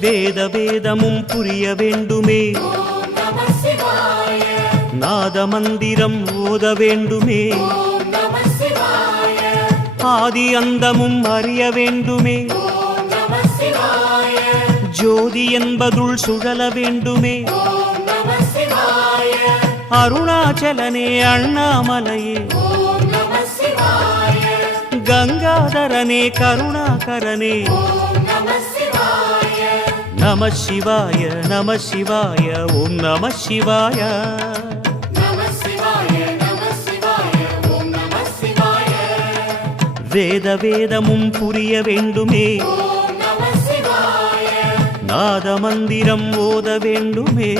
வேத வேதமும் புரிய வேண்டுமே, நாத மந்திரம் ஓத வேண்டுமே, ஆதி அந்தமும் அறிய வேண்டுமே, ஜோதி என்பதுள் சுழல வேண்டுமே, அருணாச்சலனே அண்ணாமலையே, கங்காதரனே கருணாகரனே, நம சிவாய நம சிவாய ஓம் நம சிவாய. வேத வேதமும் புரிய வேண்டுமே, நாத மந்திரம் ஓத வேண்டுமே,